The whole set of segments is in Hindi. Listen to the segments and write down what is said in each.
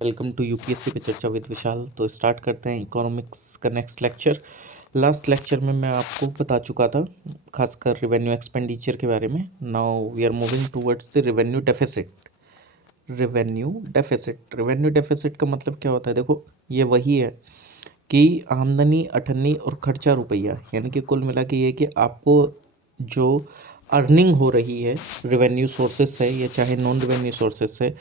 वेलकम टू यूपीएससी पे चर्चा विद विशाल। तो स्टार्ट करते हैं इकोनॉमिक्स का नेक्स्ट लेक्चर। लास्ट लेक्चर में मैं आपको बता चुका था खासकर रिवेन्यू एक्सपेंडिचर के बारे में। Now we are moving towards the revenue deficit. Revenue deficit का मतलब क्या होता है? देखो, ये वही है कि आमदनी अठन्नी और खर्चा रुपया, यानी कि कुल मिला के ये कि आपको जो अर्निंग हो रही है रिवेन्यू सोर्सेज से या चाहे नॉन रिवेन्यू सोर्सेज से,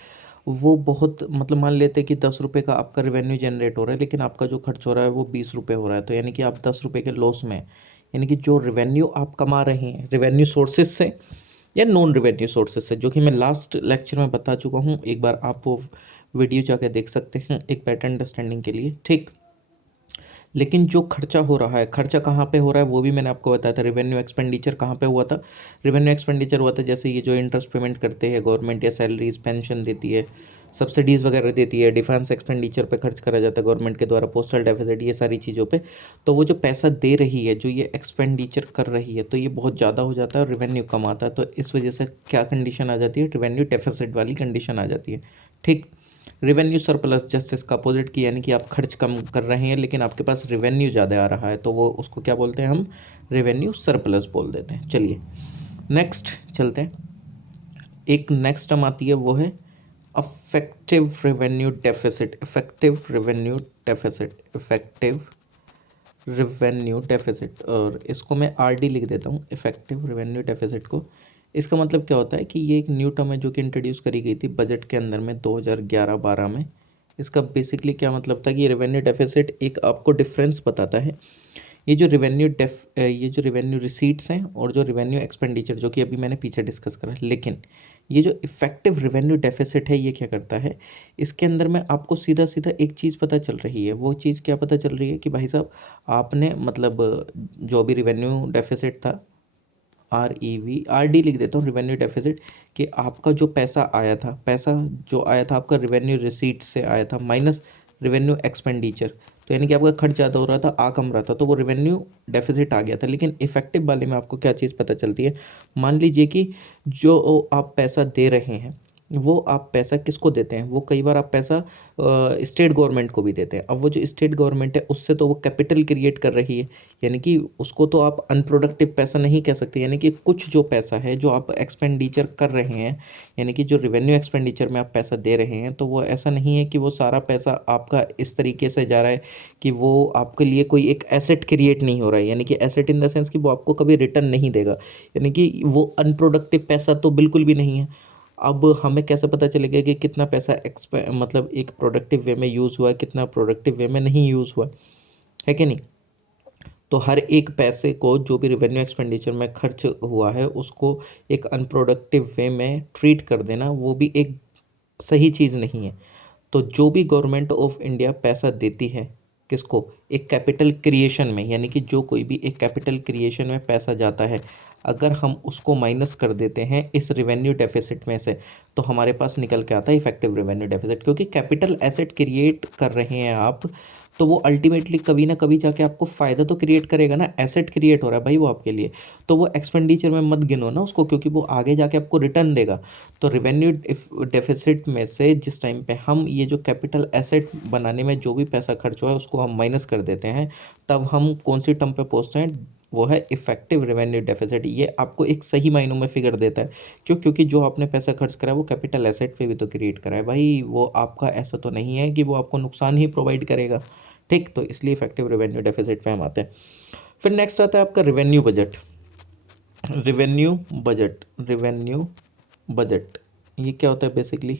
वो बहुत मतलब मान लेते हैं कि 10 रुपये का आपका रिवेन्यू जनरेट हो रहा है, लेकिन आपका जो खर्च हो रहा है वो 20 रुपये हो रहा है। तो यानी कि आप 10 रुपये के लॉस में हैं। यानी कि जो रिवेन्यू आप कमा रहे हैं रिवेन्यू सोर्सेज से या नॉन रिवेन्यू सोर्सेज से, जो कि मैं लास्ट लेक्चर में बता चुका हूँ, एक बार आप वो वीडियो जाकर देख सकते हैं एक बेटर अंडरस्टैंडिंग के लिए, ठीक। लेकिन जो खर्चा हो रहा है, खर्चा कहाँ पे हो रहा है वो भी मैंने आपको बताया था। रिवेन्यू एक्सपेंडिचर कहाँ पे हुआ था? रिवेन्यू एक्सपेंडिचर हुआ था जैसे ये जो इंटरेस्ट पेमेंट करते हैं गवर्नमेंट, या सैलरीज पेंशन देती है, सब्सिडीज़ वगैरह देती है, डिफेंस एक्सपेंडिचर पे खर्च करा जाता है गवर्नमेंट के द्वारा, पोस्टल डेफिसिट, ये सारी चीज़ों पे। तो वो जो पैसा दे रही है, जो ये एक्सपेंडिचर कर रही है, तो ये बहुत ज़्यादा हो जाता है और रिवेन्यू कम आता है। तो इस वजह से क्या कंडीशन आ जाती है? रिवेन्यू डेफिसिट वाली कंडीशन आ जाती है, ठीक। रिवेन्यू सरप्लस जस्ट इसका अपोजिट की, यानी कि आप खर्च कम कर रहे हैं लेकिन आपके पास रिवेन्यू ज़्यादा आ रहा है, तो वो उसको क्या बोलते हैं? हम रिवेन्यू सरप्लस बोल देते हैं। चलिए नेक्स्ट चलते हैं। एक नेक्स्ट टर्म आती है, वो है affective revenue deficit. Effective revenue deficit, effective revenue deficit, और इसको मैं आरडी लिख देता हूँ, इफेक्टिव रिवेन्यू डेफिसिट को। इसका मतलब क्या होता है कि ये एक न्यू टर्म है जो कि इंट्रोड्यूस करी गई थी बजट के अंदर में 2011-12 में। इसका बेसिकली क्या मतलब था कि ये रेवेन्यू डेफिसिट एक आपको डिफरेंस बताता है। ये जो रिवेन्यू रिसीट्स हैं और जो रिवेन्यू एक्सपेंडिचर, जो कि अभी मैंने पीछे डिस्कस करा, लेकिन ये जो इफेक्टिव रिवेन्यू डेफिसिट है ये क्या करता है? इसके अंदर में आपको सीधा सीधा एक चीज़ पता चल रही है। वो चीज़ क्या पता चल रही है कि भाई साहब, आपने मतलब जो भी रिवेन्यू डेफिसिट था, REV RD लिख देता हूँ, रिवेन्यू डेफिसिट, कि आपका जो पैसा आया था, पैसा जो आया था आपका रिवेन्यू रिसीट से आया था माइनस रिवेन्यू एक्सपेंडिचर। तो यानी कि आपका खर्च ज़्यादा हो रहा था, आ कम रहा था, तो वो रिवेन्यू डेफिसिट आ गया था। लेकिन इफेक्टिव वाले में आपको क्या चीज़ पता चलती है? मान लीजिए कि जो आप पैसा दे रहे हैं, वो आप पैसा किसको देते हैं? वो कई बार आप पैसा स्टेट गवर्नमेंट को भी देते हैं। अब वो जो स्टेट गवर्नमेंट है उससे तो वो कैपिटल क्रिएट कर रही है, यानी कि उसको तो आप अनप्रोडक्टिव पैसा नहीं कह सकते। यानी कि कुछ जो पैसा है जो आप एक्सपेंडिचर कर रहे हैं, यानी कि जो रिवेन्यू एक्सपेंडिचर में आप पैसा दे रहे हैं, तो वो ऐसा नहीं है कि वो सारा पैसा आपका इस तरीके से जा रहा है कि वो आपके लिए कोई एक एसेट क्रिएट नहीं हो रहा है। यानी कि एसेट इन द सेंस कि वो आपको कभी रिटर्न नहीं देगा, यानी कि वो अनप्रोडक्टिव पैसा तो बिल्कुल भी नहीं है। अब हमें कैसे पता चलेगा कि कितना पैसा मतलब एक प्रोडक्टिव वे में यूज़ हुआ है, कितना प्रोडक्टिव वे में नहीं यूज़ हुआ है कि नहीं? तो हर एक पैसे को जो भी रिवेन्यू एक्सपेंडिचर में खर्च हुआ है उसको एक अनप्रोडक्टिव वे में ट्रीट कर देना, वो भी एक सही चीज़ नहीं है। तो जो भी गवर्नमेंट ऑफ इंडिया पैसा देती है किसको? एक कैपिटल क्रिएशन में, यानी कि जो कोई भी एक कैपिटल क्रिएशन में पैसा जाता है, अगर हम उसको माइनस कर देते हैं इस रिवेन्यू डेफिसिट में से, तो हमारे पास निकल के आता है इफेक्टिव रिवेन्यू डेफिसिट। क्योंकि कैपिटल एसेट क्रिएट कर रहे हैं आप, तो वो अल्टीमेटली कभी ना कभी जाके आपको फ़ायदा तो क्रिएट करेगा ना। एसेट क्रिएट हो रहा है भाई वो आपके लिए, तो वो एक्सपेंडिचर में मत गिनो ना उसको, क्योंकि वो आगे जाके आपको रिटर्न देगा। तो रिवेन्यू डेफिसिट में से जिस टाइम पे हम ये जो कैपिटल एसेट बनाने में जो भी पैसा खर्च हुआ है उसको हम माइनस कर देते हैं, तब हम कौन सी टर्म पे पहुंचते हैं? वो है इफेक्टिव रेवेन्यू डेफिसिट। ये आपको एक सही मायनों में फिगर देता है। क्यों? क्योंकि जो आपने पैसा खर्च करा है वो कैपिटल एसेट पे भी तो क्रिएट करा है भाई, वो आपका ऐसा तो नहीं है कि वो आपको नुकसान ही प्रोवाइड करेगा, ठीक। तो इसलिए इफेक्टिव रेवेन्यू डेफिसिट पे हम आते हैं। फिर नेक्स्ट आता है आपका revenue budget. Revenue revenue budget ये क्या होता है basically?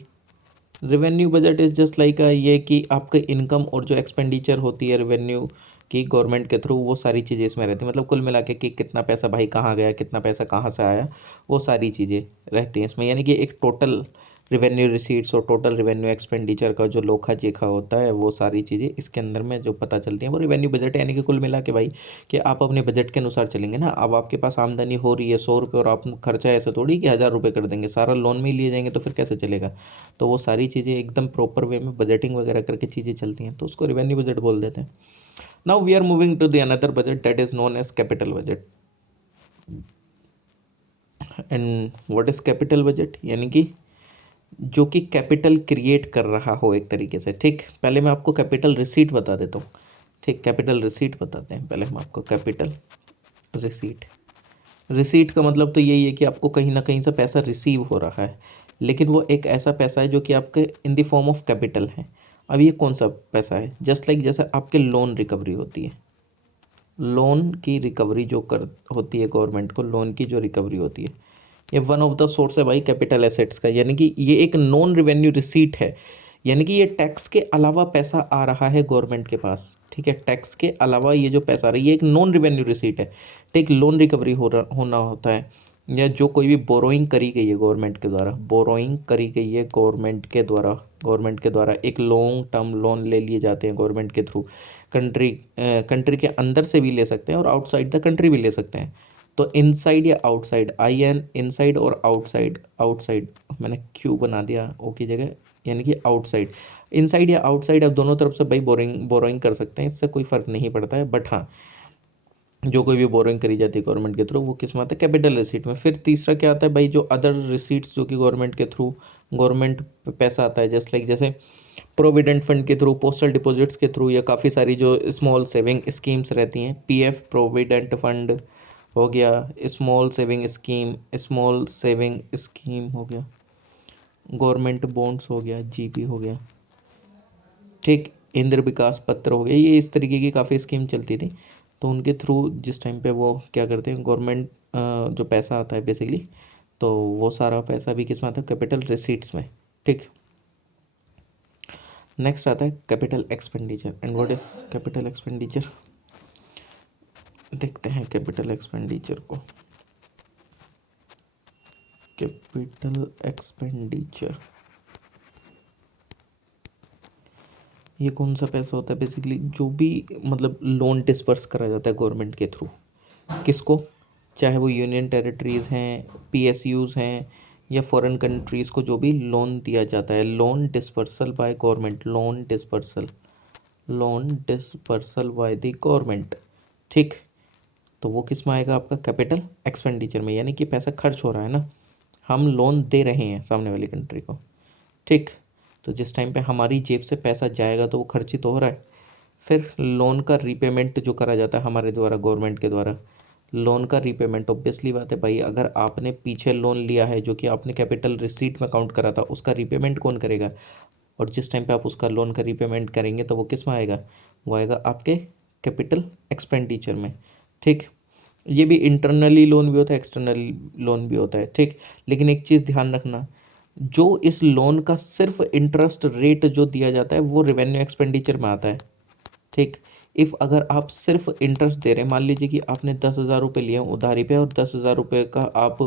Revenue budget is just like ये कि आपका इनकम और जो एक्सपेंडिचर होती है रिवेन्यू की गवर्नमेंट के थ्रू, वो सारी चीज़ें इसमें रहती हैं। मतलब कुल मिला के कि कितना पैसा भाई कहाँ गया, कितना पैसा कहाँ से आया, वो सारी चीज़ें रहती हैं इसमें। यानी कि एक टोटल रिवेन्यू रिसीट्स और टोटल रिवेन्यू एक्सपेंडिचर का जो लेखा जोखा होता है, वो सारी चीज़ें इसके अंदर में जो पता चलती हैं वो रिवेन्यू बजट है। यानी कि कुल मिला के भाई कि आप अपने बजट के अनुसार चलेंगे ना। अब आपके पास आमदनी हो रही है 100 रुपये और आप खर्चा ऐसे थोड़ी कि 1000 रुपये कर देंगे, सारा लोन में ही लिए जाएंगे, तो फिर कैसे चलेगा? तो वो सारी चीज़ें एकदम प्रॉपर वे में बजटिंग वगैरह करके चीज़ें चलती हैं, तो उसको रिवेन्यू बजट बोल देते हैं। Now we are moving to the another budget that is known as capital budget. And what is capital budget? यानी कि जो कि कैपिटल क्रिएट कर रहा हो एक तरीके से, ठीक। पहले मैं आपको कैपिटल रिसीट बता देता हूँ, ठीक। कैपिटल रिसीट बताते हैं पहले हम आपको, कैपिटल रिसीट। रिसीट का मतलब तो यही है कि आपको कहीं ना कहीं से पैसा रिसीव हो रहा है, लेकिन वो एक ऐसा पैसा है जो कि आपके in the form of capital है। अब ये कौन सा पैसा है? जस्ट लाइक जैसे आपके लोन रिकवरी होती है, लोन की रिकवरी जो कर होती है गवर्नमेंट को, लोन की जो रिकवरी होती है, ये वन ऑफ द सोर्स है भाई कैपिटल एसेट्स का। यानी कि ये एक नॉन रिवेन्यू रिसीट है, यानी कि ये टैक्स के अलावा पैसा आ रहा है गवर्नमेंट के पास, ठीक है। टैक्स के अलावा ये जो पैसा आ रहा है ये एक नॉन रिवेन्यू रिसीट है, ठीक। लोन रिकवरी होना होता है, या जो कोई भी बोरोइंग करी गई है गवर्नमेंट के द्वारा, बोरोइंग करी गई है गवर्नमेंट के द्वारा एक लॉन्ग टर्म लोन ले लिए जाते हैं गवर्नमेंट के थ्रू। कंट्री के अंदर से भी ले सकते हैं और आउटसाइड द कंट्री भी ले सकते हैं। तो इनसाइड या आउटसाइड, आई एन इनसाइड और आउटसाइड, आउटसाइड मैंने क्यू बना दिया ओ की जगह, यानी कि आउटसाइड। इनसाइड या आउटसाइड आप दोनों तरफ से भाई बोरोइंग कर सकते हैं, इससे कोई फ़र्क नहीं पड़ता है। बट हाँ, जो कोई भी बोरोइंग करी जाती है गवर्नमेंट के थ्रू वो किस में आता है? कैपिटल रिसीट में। फिर तीसरा क्या आता है भाई? जो अदर रिसीट्स जो कि गवर्नमेंट के थ्रू गवर्नमेंट पैसा आता है, जस्ट लाइक जैसे प्रोविडेंट फंड के थ्रू, पोस्टल डिपॉजिट्स के थ्रू, या काफ़ी सारी जो स्मॉल सेविंग स्कीम्स रहती हैं, पीएफ प्रोविडेंट फंड हो गया, स्मॉल सेविंग स्कीम हो गया, गवर्नमेंट बॉन्ड्स हो गया, जीपी हो गया, ठीक। इंद्र विकास पत्र हो गया, ये इस तरीके की काफ़ी स्कीम चलती थी। तो उनके थ्रू जिस टाइम पे वो क्या करते हैं, गवर्नमेंट जो पैसा आता है बेसिकली, तो वो सारा पैसा भी किस में आता है? कैपिटल रिसीट्स में, ठीक। नेक्स्ट आता है capital expenditure. And what is capital expenditure? देखते हैं कैपिटल एक्सपेंडिचर को। कैपिटल एक्सपेंडिचर ये कौन सा पैसा होता है? बेसिकली जो भी मतलब लोन डिस्पर्स करा जाता है गवर्नमेंट के थ्रू, किसको? चाहे वो यूनियन टेरिटरीज़ हैं, पीएसयूज़ हैं, या फॉरेन कंट्रीज़ को जो भी लोन दिया जाता है, loan dispersal by government, loan dispersal by the government, ठीक। तो वो किस में आएगा? आपका कैपिटल एक्सपेंडिचर में। यानी कि पैसा खर्च हो रहा है ना, हम लोन दे रहे हैं सामने वाली कंट्री को, ठीक। तो जिस टाइम पे हमारी जेब से पैसा जाएगा तो वो खर्च ही तो हो रहा है। फिर लोन का रीपेमेंट जो करा जाता है हमारे द्वारा, गवर्नमेंट के द्वारा, लोन का रीपेमेंट ऑब्वियसली बात है भाई, अगर आपने पीछे लोन लिया है जो कि आपने कैपिटल रिसीट में काउंट करा था, उसका रीपेमेंट कौन करेगा? और जिस टाइम पे आप उसका लोन का रीपेमेंट करेंगे तो वो किस में आएगा? वो आएगा आपके कैपिटल एक्सपेंडिचर में, ठीक। ये भी इंटरनली लोन भी होता है, एक्सटर्नल लोन भी होता है, ठीक। लेकिन एक चीज़ ध्यान रखना, जो इस लोन का सिर्फ इंटरेस्ट रेट जो दिया जाता है वो रेवेन्यू एक्सपेंडिचर में आता है, ठीक। इफ़ अगर आप सिर्फ इंटरेस्ट दे रहे हैं, मान लीजिए कि आपने 10,000 रुपये लिए हैं उधारी पे, और 10,000 रुपये का आप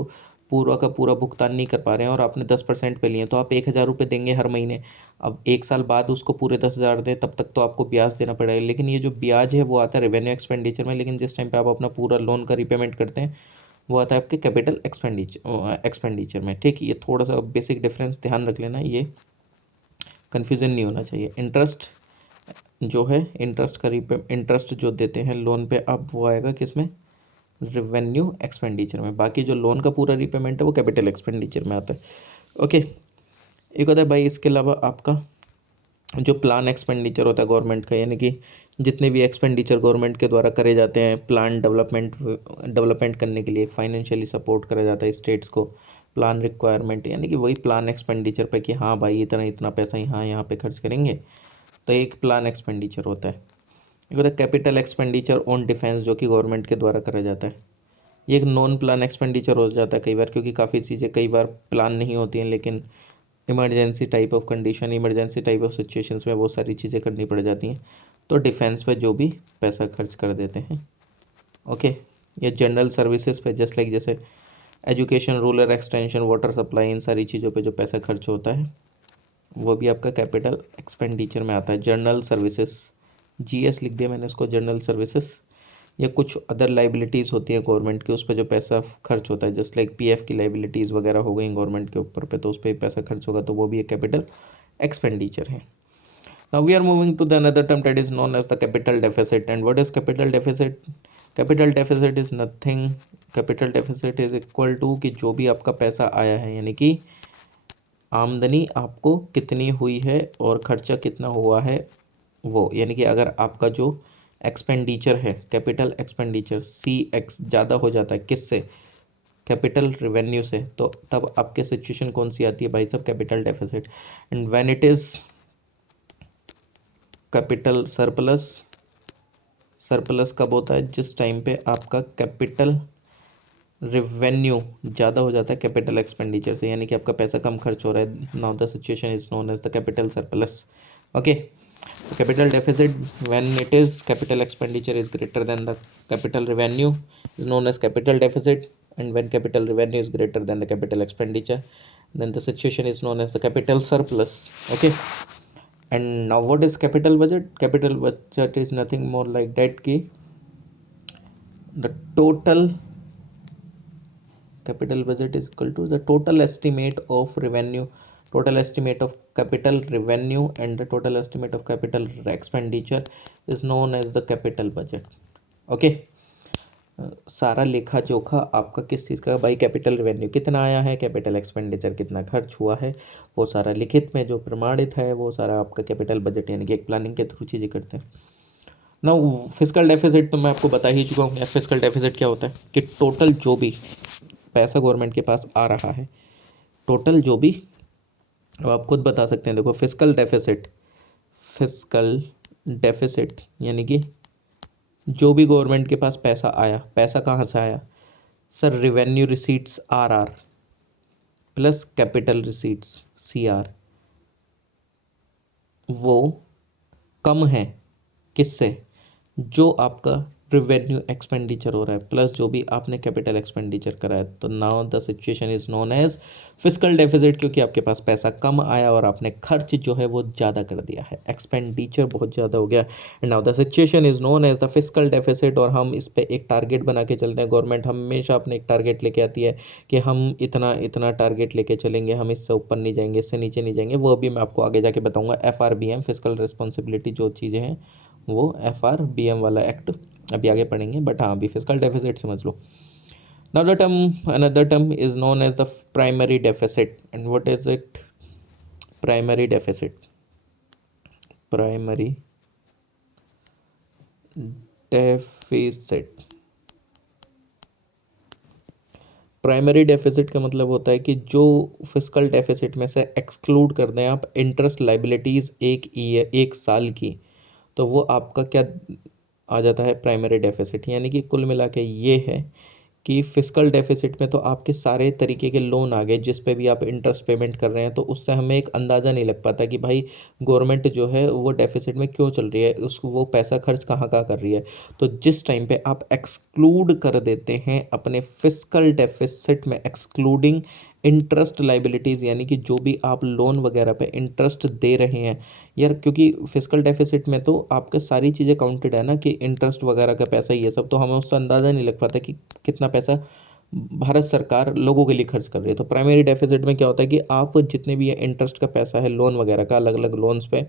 पूरा का पूरा भुगतान नहीं कर पा रहे हैं, और आपने 10% पे लिए हैं, तो आप 1,000 रुपये देंगे हर महीने। अब 1 साल बाद उसको पूरे 10,000 दें, तब तक तो आपको ब्याज देना पड़ेगा। लेकिन ये जो ब्याज है वो आता है रेवेन्यू एक्सपेंडिचर में, लेकिन जिस टाइम पे आप अपना पूरा लोन का रीपेमेंट करते हैं वो आता है आपके कैपिटल एक्सपेंडिचर में, ठीक। ये थोड़ा सा बेसिक डिफरेंस ध्यान रख लेना, ये कन्फ्यूज़न नहीं होना चाहिए। इंटरेस्ट जो है, इंटरेस्ट जो देते हैं लोन पे, अब वो आएगा किस में? रेवेन्यू एक्सपेंडिचर में। बाकी जो लोन का पूरा रीपेमेंट है वो कैपिटल एक्सपेंडिचर में आता है, ओके। एक होता है भाई इसके अलावा आपका जो प्लान एक्सपेंडिचर होता है गवर्नमेंट का, यानी कि जितने भी एक्सपेंडिचर गवर्नमेंट के द्वारा करे जाते हैं प्लान डेवलपमेंट करने के लिए, फाइनेंशियली सपोर्ट करा जाता है स्टेट्स को, प्लान रिक्वायरमेंट, यानी कि वही प्लान एक्सपेंडिचर पे कि हाँ भाई इतना इतना पैसा यहाँ पे खर्च करेंगे, तो एक प्लान एक्सपेंडिचर होता है। एक होता है कैपिटल एक्सपेंडिचर ऑन डिफेंस, जो कि गवर्नमेंट के द्वारा करा जाता है। ये एक नॉन प्लान एक्सपेंडिचर हो जाता है कई बार, क्योंकि काफ़ी चीज़ें कई बार प्लान नहीं होती हैं, लेकिन emergency type of condition, emergency type of situations में बहुत सारी चीज़ें करनी पड़ जाती हैं, तो डिफेंस पे जो भी पैसा खर्च कर देते हैं, ओके। या जनरल सर्विसेज पे, जस्ट लाइक जैसे education, rural extension, water supply, इन सारी चीज़ों पे जो पैसा खर्च होता है वो भी आपका कैपिटल एक्सपेंडिचर में आता है। जनरल सर्विसेज, जीएस लिख दिया मैंने इसको, जनरल सर्विसेज। या कुछ अदर लाइबिलिटीज़ होती है गवर्नमेंट की, उस पर जो पैसा खर्च होता है, जस्ट लाइक पीएफ की लाइबिलिटीज़ वगैरह हो गई गवर्नमेंट के ऊपर पे, तो उस पर पैसा खर्च होगा, तो वो भी एक कैपिटल एक्सपेंडिचर है। Now we are moving to the another term that is known as the capital deficit. And what is capital deficit? Capital deficit is nothing, capital deficit is equal to कि जो भी आपका पैसा आया है, यानी कि आमदनी आपको कितनी हुई है और खर्चा कितना हुआ है वो, यानी कि अगर आपका जो एक्सपेंडिचर है, कैपिटल एक्सपेंडिचर CX ज़्यादा हो जाता है किससे, कैपिटल रिवेन्यू से, तो तब आपके सिचुएशन कौन सी आती है भाई साहब, capital deficit. And when it is capital surplus, surplus कब होता है, जिस टाइम पे आपका कैपिटल रिवेन्यू ज़्यादा हो जाता है कैपिटल एक्सपेंडिचर से, यानी कि आपका पैसा कम खर्च हो रहा है। Now the situation is known as the capital surplus. Okay, capital deficit when it is capital expenditure is greater than the capital revenue is known as capital deficit, and when capital revenue is greater than the capital expenditure, then the situation is known as the capital surplus. Okay, and now what is capital budget? Capital budget is nothing more like that ki the total capital budget is equal to the total estimate of revenue, total estimate of capital revenue and the total estimate of capital expenditure is known as the capital budget. Okay, सारा लेखा जोखा आपका किस चीज़ का भाई, कैपिटल रेवेन्यू कितना आया है, कैपिटल एक्सपेंडिचर कितना खर्च हुआ है, वो सारा लिखित में जो प्रमाणित है वो सारा आपका कैपिटल बजट, यानी कि एक प्लानिंग के थ्रू चीज़ें करते हैं ना। फिस्कल डेफिसिट तो मैं आपको बता ही चुका हूँ। फिस्कल डेफिसिट क्या होता है कि टोटल जो भी पैसा गवर्नमेंट के पास आ रहा है, टोटल जो भी, अब आप खुद बता सकते हैं, देखो फिस्कल डेफिसिट, फिस्कल डेफिसिट यानी कि जो भी गवर्नमेंट के पास पैसा आया, पैसा कहाँ से आया sir, revenue receipts RR plus capital receipts CR, वो कम है किससे, जो आपका रिवेन्यू एक्सपेंडिचर हो रहा है प्लस जो भी आपने कैपिटल एक्सपेंडिचर करा है। तो now the situation is known as fiscal deficit, क्योंकि आपके पास पैसा कम आया और आपने खर्च जो है वो ज़्यादा कर दिया है, एक्सपेंडिचर बहुत ज़्यादा हो गया। And now the situation is known as the fiscal deficit, और हम इस पर एक टारगेट बना के चलते हैं। गवर्नमेंट हमेशा अपने एक टारगेट लेके आती है कि हम इतना इतना टारगेट लेके चलेंगे, हम इससे ऊपर नहीं जाएंगे, इससे नीचे नहीं जाएंगे। वो भी मैं आपको आगे जाके बताऊंगा। FRBM फिस्कल रिस्पॉन्सिबिलिटी जो चीज़ें हैं वो FRBM वाला एक्ट अभी आगे पढ़ेंगे, बट हाँ अभी फिस्कल डेफिसिट समझ लो। Now the term, another term is known as the primary deficit. And what is it, primary deficit, primary deficit, primary deficit का मतलब होता है कि जो फिस्कल डेफिसिट में से एक्सक्लूड कर दें आप इंटरेस्ट लाइबिलिटीज़ एक ईयर, एक साल की, तो वो आपका क्या आ जाता है, प्राइमरी डेफिसिट। यानी कि कुल मिला के ये है कि फिस्कल डेफिसिट में तो आपके सारे तरीके के लोन आ गए जिस पे भी आप इंटरेस्ट पेमेंट कर रहे हैं, तो उससे हमें एक अंदाज़ा नहीं लग पाता कि भाई गवर्नमेंट जो है वो डेफिसिट में क्यों चल रही है, उसको वो पैसा खर्च कहाँ कहाँ कर रही है। तो जिस टाइम पे आप एक्सक्लूड कर देते हैं अपने फिस्कल डेफिसिट में, एक्सक्लूडिंग इंटरेस्ट लाइबिलिटीज़, यानी कि जो भी आप लोन वगैरह पे इंटरेस्ट दे रहे हैं यार, क्योंकि फिस्कल डेफिसिट में तो आपका सारी चीज़ें काउंटेड है ना, कि इंटरेस्ट वगैरह का पैसा ये सब, तो हमें उससे अंदाज़ा नहीं लग पाता कि कितना पैसा भारत सरकार लोगों के लिए खर्च कर रही है। तो प्राइमरी डेफिसिट में क्या होता है कि आप जितने भी ये इंटरेस्ट का पैसा है लोन वगैरह का, अलग अलग लोन्स पे,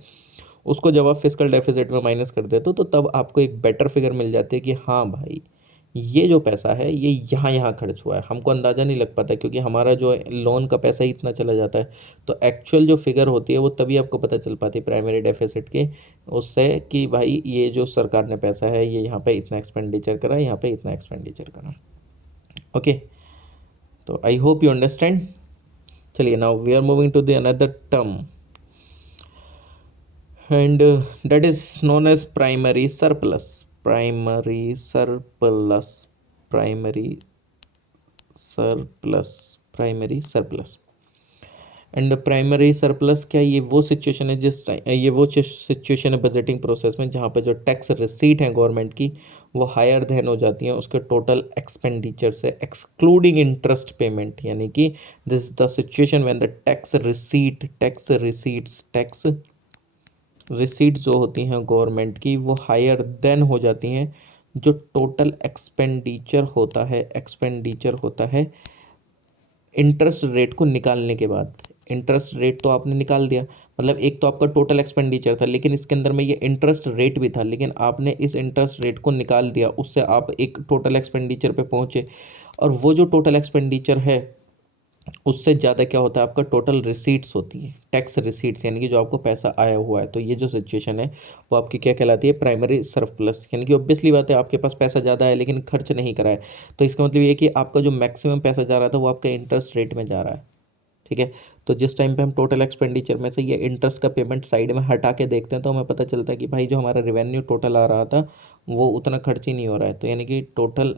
उसको जब आप फिस्कल डेफिसिट में माइनस कर देते हो तो तब आपको एक बेटर फिगर मिल जाती है कि हाँ भाई ये जो पैसा है ये यहाँ यहाँ खर्च हुआ है। हमको अंदाज़ा नहीं लग पाता क्योंकि हमारा जो लोन का पैसा ही इतना चला जाता है। तो एक्चुअल जो फिगर होती है वो तभी आपको पता चल पाती है प्राइमरी डेफिसिट के उससे, कि भाई ये जो सरकार ने पैसा है ये यहाँ पे इतना एक्सपेंडिचर करा, यहाँ पे इतना एक्सपेंडिचर करा। ओके, तो आई होप यू अंडरस्टैंड। चलिए now we are moving to the another term and that is known as primary surplus, primary surplus, primary surplus, primary surplus। And primary surplus क्या, ये वो सिचुएशन है जिस टाइम, ये वो सिचुएशन है बजटिंग प्रोसेस में जहाँ पे जो टैक्स रिसीट है गवर्नमेंट की वो हायर देन हो जाती हैं उसके टोटल एक्सपेंडिचर से, एक्सक्लूडिंग इंटरेस्ट पेमेंट। यानी कि this is the situation when the tax receipt, tax receipts, tax receipt जो होती हैं गवर्नमेंट की वो हायर देन हो जाती हैं जो टोटल एक्सपेंडिचर होता है, एक्सपेंडिचर होता है इंटरेस्ट रेट को निकालने के बाद। इंटरेस्ट रेट तो आपने निकाल दिया, मतलब एक तो आपका टोटल एक्सपेंडिचर था लेकिन इसके अंदर में ये इंटरेस्ट रेट भी था, लेकिन आपने इस इंटरेस्ट रेट को निकाल दिया, उससे आप एक टोटल एक्सपेंडिचर पे पहुंचे। और वो जो टोटल एक्सपेंडिचर है उससे ज़्यादा क्या होता है, आपका टोटल रिसीट्स होती है, टैक्स रिसीट्स, यानी कि जो आपको पैसा आया हुआ है। तो ये जो सिचुएशन है वो आपकी क्या कहलाती है, प्राइमरी सरप्लस। यानी कि ऑब्वियसली बात है, आपके पास पैसा ज़्यादा है लेकिन खर्च नहीं करा है, तो इसका मतलब ये है कि आपका जो मैक्सिमम पैसा जा रहा था वो आपका इंटरेस्ट रेट में जा रहा है। ठीक है। तो जिस टाइम पे हम टोटल एक्सपेंडिचर में से ये इंटरेस्ट का पेमेंट साइड में हटा के देखते हैं, तो हमें पता चलता है कि भाई जो हमारा रेवेन्यू टोटल आ रहा था वो उतना खर्च ही नहीं हो रहा है। तो यानी कि टोटल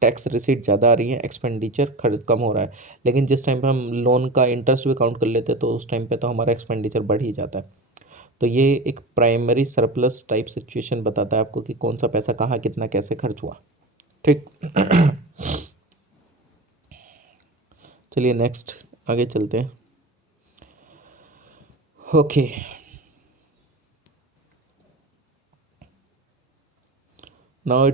टैक्स रिसीट ज़्यादा आ रही है, एक्सपेंडिचर खर्च कम हो रहा है। लेकिन जिस टाइम पे हम लोन का इंटरेस्ट भी काउंट कर लेते हैं तो उस टाइम पे तो हमारा एक्सपेंडिचर बढ़ ही जाता है। तो ये एक प्राइमरी सरप्लस टाइप सिचुएशन बताता है आपको कि कौन सा पैसा कहाँ कितना कैसे खर्च हुआ। ठीक। चलिए नेक्स्ट आगे चलते हैं। Okay, now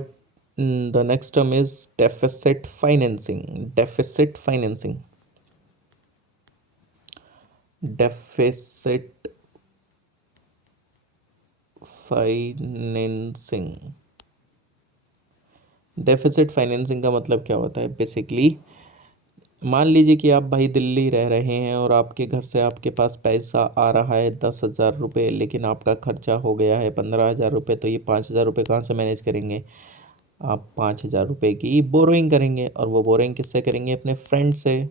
the next term is deficit financing. Deficit financing. Deficit financing का मतलब क्या होता है बेसिकली, मान लीजिए कि आप भाई दिल्ली रह रहे हैं और आपके घर से आपके पास पैसा आ रहा है 10,000 रुपये, लेकिन आपका खर्चा हो गया है 15,000 रुपये। तो ये 5,000 रुपये कहाँ से मैनेज करेंगे, आप 5,000 रुपये की बोरोइंग करेंगे। और वो बोरोइंग किससे करेंगे, अपने फ्रेंड से।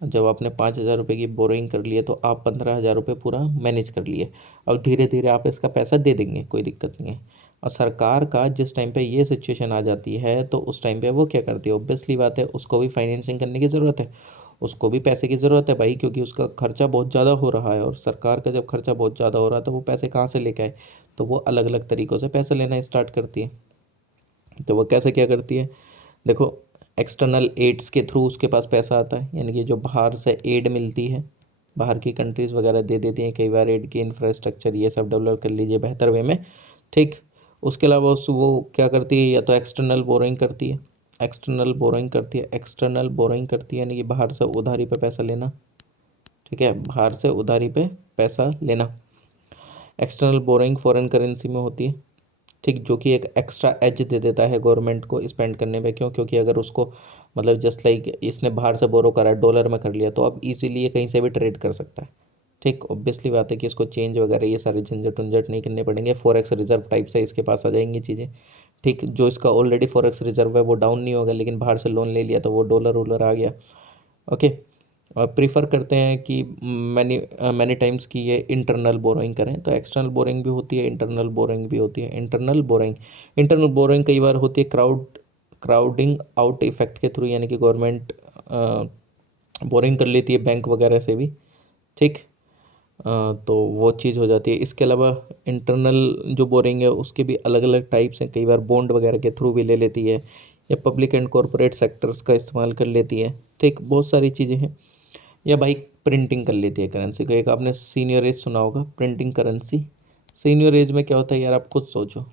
जब आपने 5,000 रुपये की बोरोइंग कर लिए तो आप 15,000 रुपये पूरा मैनेज कर लिए। अब धीरे धीरे आप इसका पैसा दे देंगे, कोई दिक्कत नहीं है। और सरकार का जिस टाइम पे ये सिचुएशन आ जाती है तो उस टाइम पे वो क्या करती है, ऑब्वियसली बात है उसको भी फाइनेंसिंग करने की ज़रूरत है, उसको भी पैसे की ज़रूरत है भाई, क्योंकि उसका खर्चा बहुत ज़्यादा हो रहा है। और सरकार का जब खर्चा बहुत ज़्यादा हो रहा है तो वो पैसे कहाँ से लेके आए, तो वो अलग अलग तरीक़ों से पैसे लेना स्टार्ट करती है। तो वो कैसे क्या करती है, देखो, एक्सटर्नल एड्स के थ्रू उसके पास पैसा आता है, यानी कि जो बाहर से एड मिलती है, बाहर की कंट्रीज़ वगैरह दे देती हैं कई बार एड की, इंफ्रास्ट्रक्चर ये सब डेवलप कर लीजिए बेहतर वे में। ठीक। उसके अलावा वो क्या करती है, या तो एक्सटर्नल बोरोइंग करती है, एक्सटर्नल बोरोइंग करती है, यानी कि बाहर से उधारी पे पैसा लेना। ठीक है, बाहर से उधारी पे पैसा लेना। एक्सटर्नल बोरोइंग फॉरेन करेंसी में होती है। ठीक, जो कि एक एक्स्ट्रा एज दे देता है गवर्नमेंट को स्पेंड करने में। क्यों, क्योंकि अगर उसको मतलब जस्ट लाइक इसने बाहर से बोरो करा है, डॉलर में कर लिया, तो अब इजीली ये कहीं से भी ट्रेड कर सकता है। ठीक, ऑब्वियसली बात है कि इसको चेंज वगैरह ये सारे झंझट उंझट नहीं करने पड़ेंगे, फॉरेक्स रिजर्व टाइप से इसके पास आ जाएंगी चीज़ें। ठीक, जो इसका ऑलरेडी फॉरेक्स रिजर्व है वो डाउन नहीं होगा, लेकिन बाहर से लोन ले लिया तो वो डॉलर वॉलर आ गया। ओके। और प्रीफर करते हैं कि मैनी मैनी टाइम्स की ये इंटरनल बोरोइंग करें। तो एक्सटर्नल बोरोइंग भी होती है, इंटरनल बोरोइंग भी होती है। इंटरनल बोरोइंग कई बार होती है क्राउडिंग आउट इफेक्ट के थ्रू, यानी कि गवर्नमेंट बोरिंग कर लेती है बैंक वगैरह से भी। ठीक। तो वो चीज़ हो जाती है। इसके अलावा इंटरनल जो बोरिंग है उसके भी अलग अलग टाइप्स हैं, कई बार बॉन्ड वगैरह के थ्रू भी ले लेती है, या पब्लिक एंड कॉरपोरेट सेक्टर्स का इस्तेमाल कर लेती है। ठीक, बहुत सारी चीज़ें हैं। या भाई प्रिंटिंग कर लेती है करेंसी को। एक आपने सीनियर एज सुना होगा, प्रिंटिंग करेंसी। सीनियर एज में क्या होता है यार, आप खुद सोचो।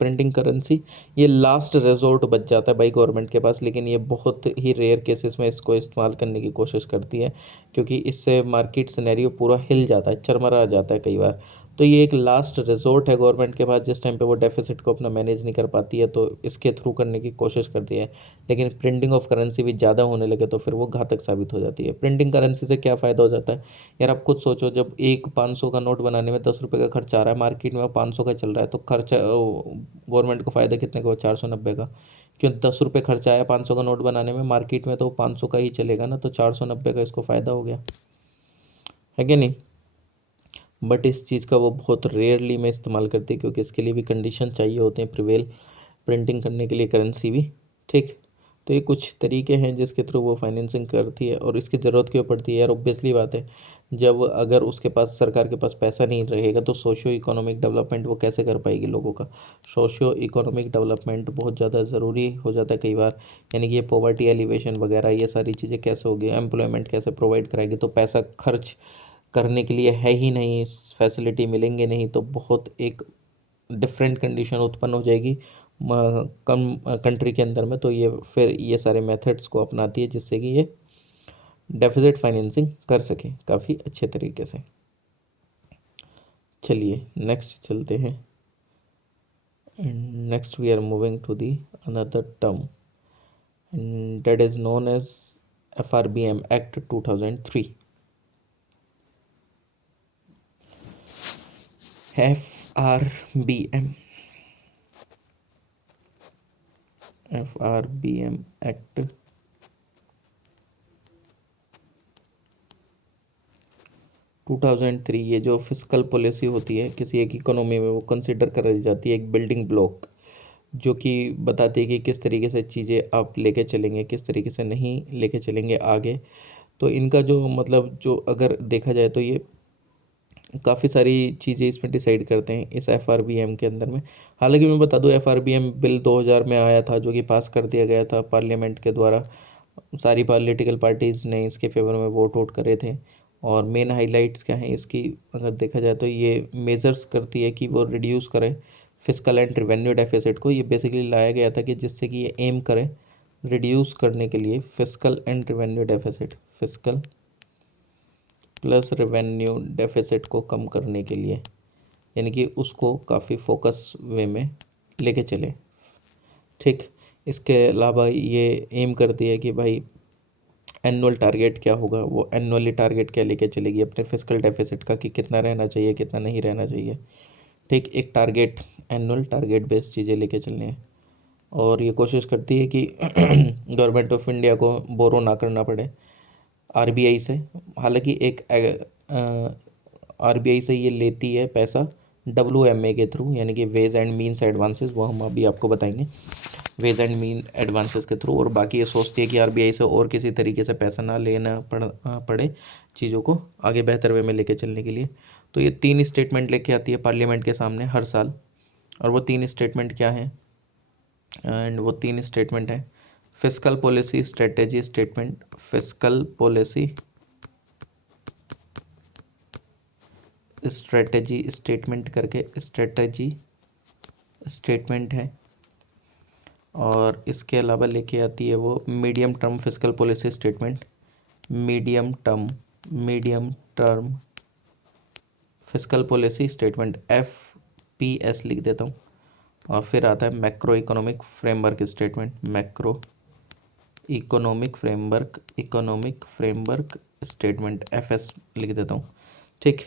प्रिंटिंग करेंसी ये लास्ट रिजॉर्ट बच जाता है भाई गवर्नमेंट के पास, लेकिन ये बहुत ही रेयर केसेस में इसको इस्तेमाल करने की कोशिश करती है, क्योंकि इससे मार्केट सिनेरियो पूरा हिल जाता है, चरमरा जाता है कई बार। तो ये एक लास्ट रिजॉर्ट है गवर्नमेंट के पास, जिस टाइम पे वो डेफिसिट को अपना मैनेज नहीं कर पाती है तो इसके थ्रू करने की कोशिश करती है। लेकिन प्रिंटिंग ऑफ करेंसी भी ज़्यादा होने लगे तो फिर वो घातक साबित हो जाती है। प्रिंटिंग करेंसी से क्या फ़ायदा हो जाता है यार, आप खुद सोचो, जब एक 500 का नोट बनाने में 10 रुपये का खर्चा आ रहा है, मार्केट में 500 का चल रहा है, तो खर्चा गवर्नमेंट को फ़ायदा कितने का हुआ, 490 का। क्यों, 10 रुपये खर्चा आया 500 का नोट बनाने में, मार्केट में तो 500 का ही चलेगा ना, तो 490 का इसको फ़ायदा हो गया, है कि नहीं। बट इस चीज़ का वो बहुत रेयरली में इस्तेमाल करती है, क्योंकि इसके लिए भी कंडीशन चाहिए होते हैं प्रिवेल प्रिंटिंग करने के लिए करेंसी भी। ठीक। तो ये कुछ तरीके हैं जिसके थ्रू वो फाइनेंसिंग करती है, और इसकी ज़रूरत क्यों पड़ती है यार, ऑब्वियसली बात है, जब अगर उसके पास सरकार के पास पैसा नहीं रहेगा तो सोशियो इकोनॉमिक डेवलपमेंट वो कैसे कर पाएगी लोगों का। सोशियो इकोनॉमिक डेवलपमेंट बहुत ज़्यादा ज़रूरी हो जाता है कई बार, यानी कि ये पॉवर्टी एलिवेशन वगैरह ये सारी चीज़ें कैसे होगी, एम्प्लॉयमेंट कैसे प्रोवाइड कराएगी, तो पैसा खर्च करने के लिए है ही नहीं, फैसिलिटी मिलेंगे नहीं, तो बहुत एक डिफरेंट कंडीशन उत्पन्न हो जाएगी कम कंट्री के अंदर में। तो ये फिर ये सारे मेथड्स को अपनाती है जिससे कि ये डेफिसिट फाइनेंसिंग कर सके काफ़ी अच्छे तरीके से। चलिए नेक्स्ट चलते हैं। Next we are moving to the another term, that is known as FRBM act 2003। FRBM act 2003, ये जो फिस्कल पॉलिसी होती है किसी एक इकोनॉमी में, वो कंसिडर करी जाती है एक बिल्डिंग ब्लॉक, जो कि बताती है कि किस तरीके से चीज़ें आप लेके चलेंगे, किस तरीके से नहीं लेके चलेंगे आगे। तो इनका जो मतलब जो अगर देखा जाए तो ये काफ़ी सारी चीज़ें इसमें डिसाइड करते हैं इस FRBM के अंदर में। हालांकि मैं बता दूं, FRBM बिल 2000 में आया था, जो कि पास कर दिया गया था पार्लियामेंट के द्वारा। सारी पॉलिटिकल पार्टीज़ ने इसके फेवर में वोट वोट करे थे। और मेन हाइलाइट्स क्या हैं इसकी, अगर देखा जाए तो ये मेजर्स करती है कि वो रिड्यूस करे फिस्कल एंड रेवेन्यू डेफिसिट को। ये बेसिकली लाया गया था कि जिससे कि ये एम करे रिड्यूस करने के लिए fiscal and revenue deficit, fiscal plus revenue deficit को कम करने के लिए, यानी कि उसको काफ़ी फोकस वे में लेके चले। ठीक। इसके अलावा ये एम करती है कि भाई एनुअल टारगेट क्या होगा, वो एनुअली टारगेट क्या लेके चलेगी अपने फिस्कल डेफिसिट का, कि कितना रहना चाहिए कितना नहीं रहना चाहिए। ठीक। एक टारगेट, एनुअल टारगेट बेस्ड चीज़ें लेके चलनी है। और ये कोशिश करती है कि गवर्नमेंट ऑफ इंडिया को बोरो ना करना पड़े RBI से। हालांकि एक RBI से ये लेती है पैसा WMA के थ्रू, यानी कि वेज एंड मीन्स एडवांसेस, वो हम अभी आपको बताएंगे, वेज एंड मीन एडवांसेस के थ्रू। और बाकी ये सोचती है कि RBI से और किसी तरीके से पैसा ना लेना पड़े चीज़ों को आगे बेहतर वे में लेके चलने के लिए। तो ये 3 स्टेटमेंट लेके आती है पार्लियामेंट के सामने हर साल। और वो 3 स्टेटमेंट क्या हैं, एंड वो 3 स्टेटमेंट हैं fiscal policy strategy statement, fiscal policy strategy statement करके स्ट्रेटेजी स्टेटमेंट है। और इसके अलावा लेके आती है वो medium term fiscal policy statement, medium term fiscal policy statement, FPS लिख देता हूँ। और फिर आता है macro economic framework statement, macro economic framework statement, FS लिख देता हूँ। ठीक।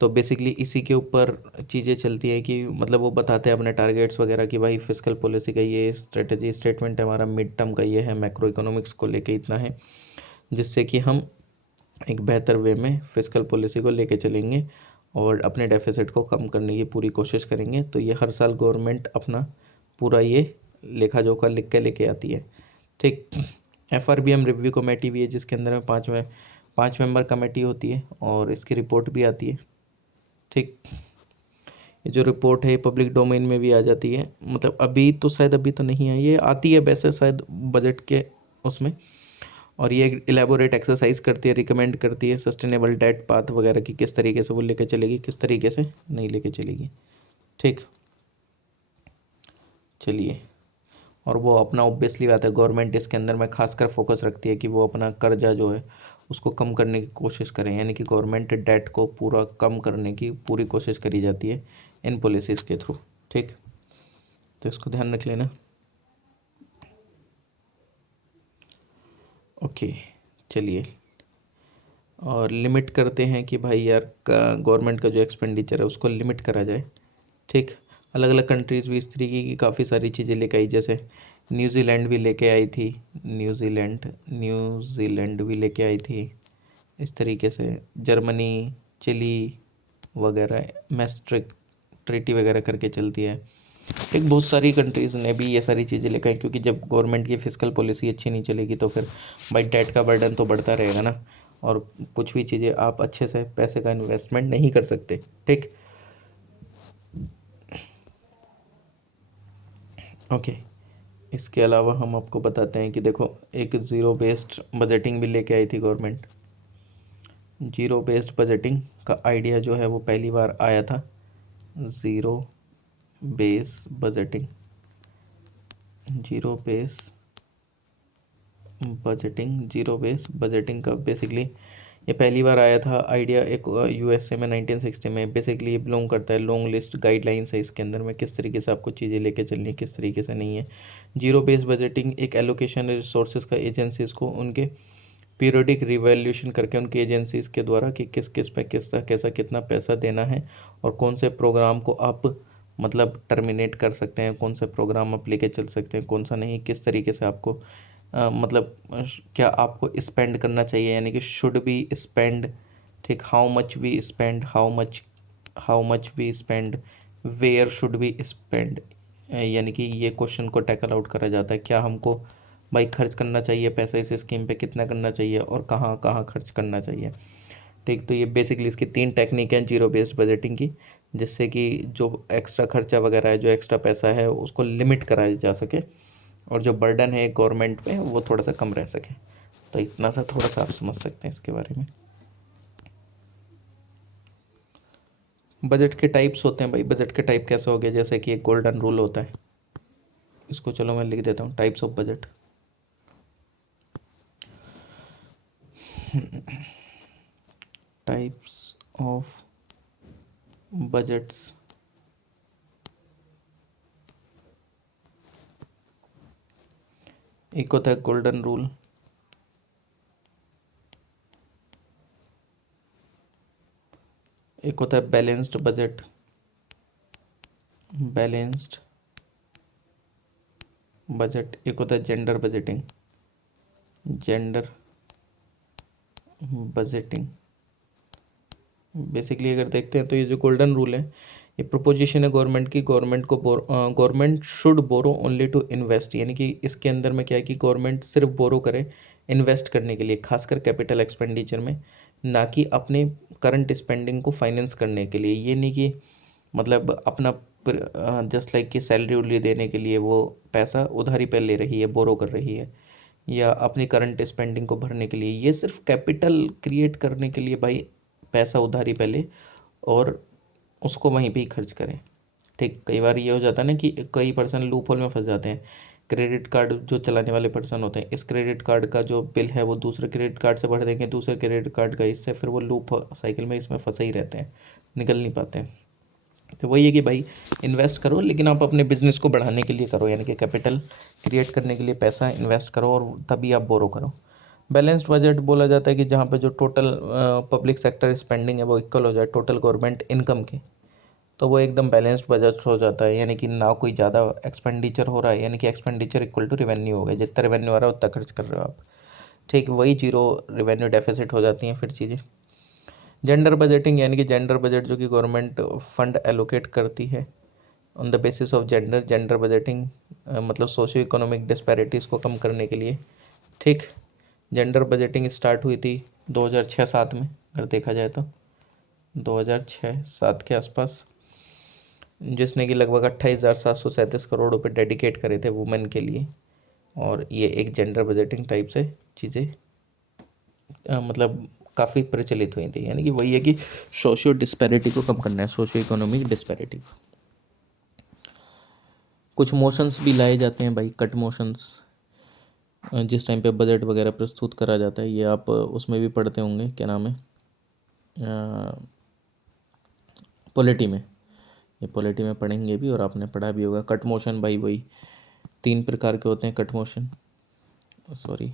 तो बेसिकली इसी के ऊपर चीज़ें चलती है कि मतलब वो बताते हैं अपने टारगेट्स वगैरह कि भाई फिस्कल पॉलिसी का ये स्ट्रेटजी स्टेटमेंट है हमारा, मिड टर्म का ये है, मैक्रो इकोनॉमिक्स को लेके इतना है, जिससे कि हम एक बेहतर वे में फिस्कल पॉलिसी को लेके चलेंगे और अपने डेफिसिट को कम करने की पूरी कोशिश करेंगे। तो ये हर साल गवर्नमेंट अपना पूरा ये लेखा जोखा लिख के लेके आती है। ठीक। FRBM रिव्यू कमेटी भी है, जिसके अंदर में 5 मेंबर कमेटी होती है और इसकी रिपोर्ट भी आती है। ठीक। ये जो रिपोर्ट है ये पब्लिक डोमेन में भी आ जाती है, मतलब अभी तो शायद अभी तो नहीं आई, ये आती है वैसे शायद बजट के उसमें। और ये इलेबोरेट एक्सरसाइज करती है, रिकमेंड करती है सस्टेनेबल डेट पाथ वगैरह की, किस तरीके से वो लेके चलेगी, किस तरीके से नहीं लेके चलेगी। ठीक। चलिए। और वो अपना ऑब्वियसली बात है, गवर्नमेंट इसके अंदर में खासकर फोकस रखती है कि वो अपना कर्जा जो है उसको कम करने की कोशिश करें, यानी कि गवर्नमेंट डेट को पूरा कम करने की पूरी कोशिश करी जाती है इन पॉलिसीज़ के थ्रू। ठीक। तो इसको ध्यान रख लेना। ओके। चलिए। और लिमिट करते हैं कि भाई यार गवर्नमेंट का जो एक्सपेंडिचर है उसको लिमिट करा जाए। ठीक। अलग अलग कंट्रीज़ भी इस तरीके की काफ़ी सारी चीज़ें लेके आई, जैसे न्यूजीलैंड भी लेके आई थी, न्यूजीलैंड भी लेके आई थी इस तरीके से, जर्मनी, चिली वगैरह मैस्ट्रिक ट्रीटी वगैरह करके चलती है। एक बहुत सारी कंट्रीज़ ने भी ये सारी चीज़ें लेकर आई, क्योंकि जब गवर्नमेंट की फिस्कल पॉलिसी अच्छी नहीं चलेगी तो फिर भाई डेट का बर्डन तो बढ़ता रहेगा ना, और कुछ भी चीज़ें आप अच्छे से पैसे का इन्वेस्टमेंट नहीं कर सकते। ठीक। ओके। इसके अलावा हम आपको बताते हैं कि देखो, एक ज़ीरो बेस्ड बजटिंग भी लेके आई थी गवर्नमेंट। जीरो बेस्ड बजटिंग का आइडिया जो है वो पहली बार आया था, zero base budgeting, zero base zero base budgeting का बेसिकली ये पहली बार आया था आइडिया एक USA में 1960 में। बेसिकली ये बिलोंग करता है लॉन्ग लिस्ट गाइडलाइंस है इसके अंदर में, किस तरीके से आपको चीज़ें लेके चलनी है किस तरीके से नहीं है। जीरो बेस बजटिंग एक एलोकेशन रिसोर्सेज का एजेंसीज को उनके पीरियडिक रिवैल्यूएशन करके उनकी एजेंसीज के द्वारा कि किस किस पे किसका कैसा कितना पैसा देना है और कौन से प्रोग्राम को आप मतलब टर्मिनेट कर सकते हैं, कौन से प्रोग्राम आप लेके चल सकते हैं, कौन सा नहीं, किस तरीके से आपको मतलब क्या आपको स्पेंड करना चाहिए, यानी कि शुड बी स्पेंड, ठीक, how much we spend, how much we spend, where should be spend, यानी कि ये क्वेश्चन को टैकल आउट करा जाता है, क्या हमको भाई खर्च करना चाहिए पैसा इस स्कीम पे, कितना करना चाहिए और कहाँ कहाँ खर्च करना चाहिए। ठीक, तो ये बेसिकली इसकी 3 टेक्निक हैं जीरो बेस्ड बजटिंग की, जिससे कि जो एक्स्ट्रा खर्चा वगैरह है, जो एक्स्ट्रा पैसा है उसको लिमिट कराया जा सके और जो बर्डन है गवर्नमेंट पे वो थोड़ा सा कम रह सके। तो इतना सा थोड़ा सा आप समझ सकते हैं इसके बारे में। बजट के टाइप्स होते हैं भाई, बजट के टाइप कैसे हो गया, जैसे कि एक गोल्डन रूल होता है, इसको चलो मैं लिख देता हूँ, types of budget. Types of budgets. एक होता है गोल्डन रूल, एक होता है बैलेंस्ड बजट, बैलेंस्ड बजट, एक होता है gender budgeting, gender budgeting. Basically अगर देखते हैं तो ये जो गोल्डन रूल है, ये प्रोपोजिशन है गवर्नमेंट की, government should borrow only to invest, यानी कि इसके अंदर में क्या है कि गवर्नमेंट सिर्फ बोरो करे इन्वेस्ट करने के लिए, खासकर कैपिटल एक्सपेंडिचर में, ना कि अपने करंट स्पेंडिंग को फाइनेंस करने के लिए। ये नहीं कि मतलब अपना जस्ट लाइक कि सैलरी उलरी देने के लिए वो पैसा उधारी पे ले रही है, बोरो कर रही है, या अपनी करंट स्पेंडिंग को भरने के लिए, ये सिर्फ कैपिटल क्रिएट करने के लिए भाई पैसा उधारी पे ले और उसको वहीं पे ही खर्च करें। ठीक, कई बार ये हो जाता है ना कि कई पर्सन लूप होल में फंस जाते हैं। क्रेडिट कार्ड जो चलाने वाले पर्सन होते हैं, इस क्रेडिट कार्ड का जो बिल है वो दूसरे क्रेडिट कार्ड से भर देंगे, दूसरे क्रेडिट कार्ड का, इससे फिर वो लूप साइकिल में इसमें फंसे ही रहते हैं, निकल नहीं पाते हैं। तो वही है कि भाई इन्वेस्ट करो, लेकिन आप अपने बिजनेस को बढ़ाने के लिए करो, यानी कि कैपिटल क्रिएट करने के लिए पैसा इन्वेस्ट करो और तभी आप बोरो करो। बैलेंस्ड बजट बोला जाता है कि जहाँ पे जो टोटल पब्लिक सेक्टर स्पेंडिंग है वो इक्वल हो जाए टोटल गवर्नमेंट इनकम के, तो वो एकदम बैलेंस्ड बजट हो जाता है, यानी कि ना कोई ज़्यादा एक्सपेंडिचर हो रहा है, यानी कि एक्सपेंडिचर इक्वल टू रेवेन्यू हो गया, जितना रेवेन्यू आ रहा है उतना खर्च कर रहे हो आप। ठीक, वही जीरो रेवेन्यू डेफिसिट हो जाती हैं फिर चीज़ें। जेंडर बजटिंग, यानी कि जेंडर बजट जो कि गवर्नमेंट फंड एलोकेट करती है on the basis of gender, gender budgeting मतलब सोशियो इकोनॉमिक डिस्पैरिटीज़ को कम करने के लिए। ठीक, जेंडर बजटिंग स्टार्ट हुई थी 2006-07 में, अगर देखा जाए तो 2006-07 के आसपास, जिसने कि लगभग 28,737 करोड़ रुपए डेडिकेट करे थे वुमेन के लिए। और ये एक जेंडर बजटिंग टाइप से चीज़ें मतलब काफ़ी प्रचलित हुई थी, यानी कि वही है कि सोशियो डिस्पैरिटी को कम करना है, सोशियो इकोनॉमिक डिस्पैरिटी। कुछ मोशंस भी लाए जाते हैं भाई, कट मोशंस, जिस टाइम पे बजट वगैरह प्रस्तुत करा जाता है, ये आप उसमें भी पढ़ते होंगे, क्या नाम है, पॉलिटी में, ये पॉलिटी में पढ़ेंगे भी और आपने पढ़ा भी होगा। कट मोशन भाई वही 3 प्रकार के होते हैं cut motion, sorry,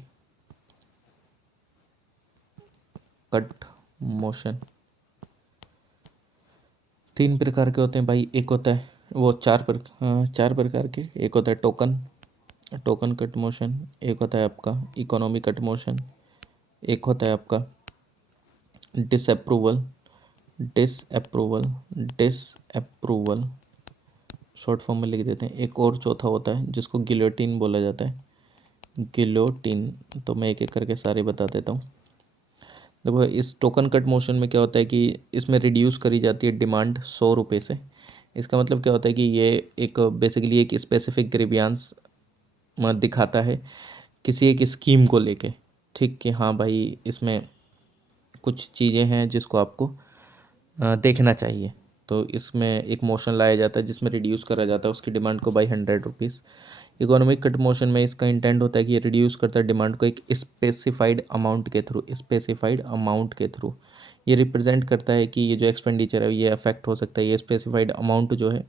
cut motion 3 प्रकार के होते हैं भाई। एक होता है वो 4 प्रकार के, एक होता है टोकन, टोकन कट मोशन, एक होता है आपका इकोनॉमी कट मोशन, एक होता है आपका disapproval, disapproval, disapproval short form में लिख देते हैं। एक और चौथा होता है जिसको गिलोटिन बोला जाता है, गिलोटिन। तो मैं एक एक करके सारे बता देता हूँ। देखो, इस टोकन कट मोशन में क्या होता है कि इसमें रिड्यूस करी जाती है डिमांड 100 रुपये से। इसका मतलब क्या होता है कि ये एक बेसिकली एक स्पेसिफिक ग्रीवियांस दिखाता है किसी एक स्कीम को लेके। ठीक, कि हाँ भाई इसमें कुछ चीज़ें हैं जिसको आपको देखना चाहिए, तो इसमें एक मोशन लाया जाता है जिसमें रिड्यूस करा जाता है उसकी डिमांड को by 100 rupees. Economic cut motion में इसका इंटेंट होता है कि ये रिड्यूस करता है डिमांड को एक स्पेसिफाइड अमाउंट के थ्रू, स्पेसिफाइड अमाउंट के थ्रू। ये रिप्रेजेंट करता है कि ये जो एक्सपेंडिचर है ये अफेक्ट हो सकता है, ये स्पेसिफाइड अमाउंट जो है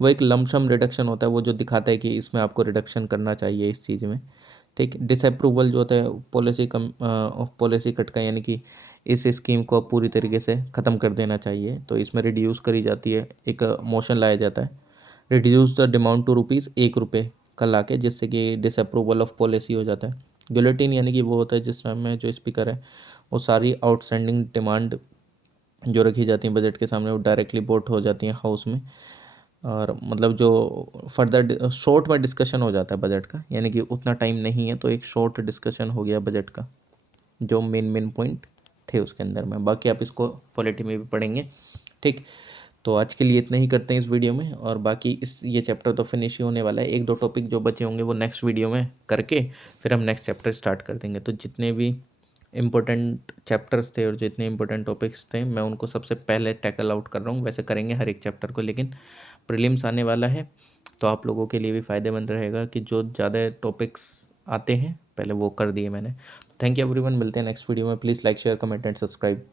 वो एक लमसम रिडक्शन होता है, वो जो दिखाता है कि इसमें आपको रिडक्शन करना चाहिए इस चीज़ में। ठीक, डिसअप्रूवल जो होता है policy come of policy cut का, यानी कि इस स्कीम को अब पूरी तरीके से ख़त्म कर देना चाहिए। तो इसमें रिड्यूस करी जाती है, एक मोशन लाया जाता है, reduce the demand to rupees 1 रुपये का ला के, जिससे कि डिसअप्रूवल ऑफ पॉलिसी हो जाता है। गिलोटिन यानी कि वो होता है जिस टाइम में जो स्पीकर है वो सारी आउटस्टैंडिंग डिमांड जो रखी जाती हैं बजट के सामने वो डायरेक्टली वोट हो जाती हैं हाउस में, और मतलब जो फर्दर शॉर्ट में डिस्कशन हो जाता है बजट का, यानी कि उतना टाइम नहीं है तो एक शॉर्ट डिस्कशन हो गया बजट का, जो मेन पॉइंट थे उसके अंदर में। बाकी आप इसको पॉलिटी में भी पढ़ेंगे। ठीक, तो आज के लिए इतना ही करते हैं इस वीडियो में, और बाकी इस ये चैप्टर तो फिनिश ही होने वाला है। एक दो टॉपिक जो बचे होंगे वो नेक्स्ट वीडियो में करके फिर हम नेक्स्ट चैप्टर स्टार्ट कर देंगे। तो जितने भी इम्पोर्टेंट चैप्टर्स थे और जितने इम्पोर्टेंट टॉपिक्स थे मैं उनको सबसे पहले टैकल आउट कर रहा हूँ। वैसे करेंगे हर एक चैप्टर को, लेकिन प्रीलिम्स आने वाला है तो आप लोगों के लिए भी फ़ायदेमंद रहेगा कि जो ज़्यादा टॉपिक्स आते हैं पहले वो कर दिए मैंने। थैंक यू एवरीवन, मिलते हैं नेक्स्ट वीडियो में। Please like share comment and subscribe.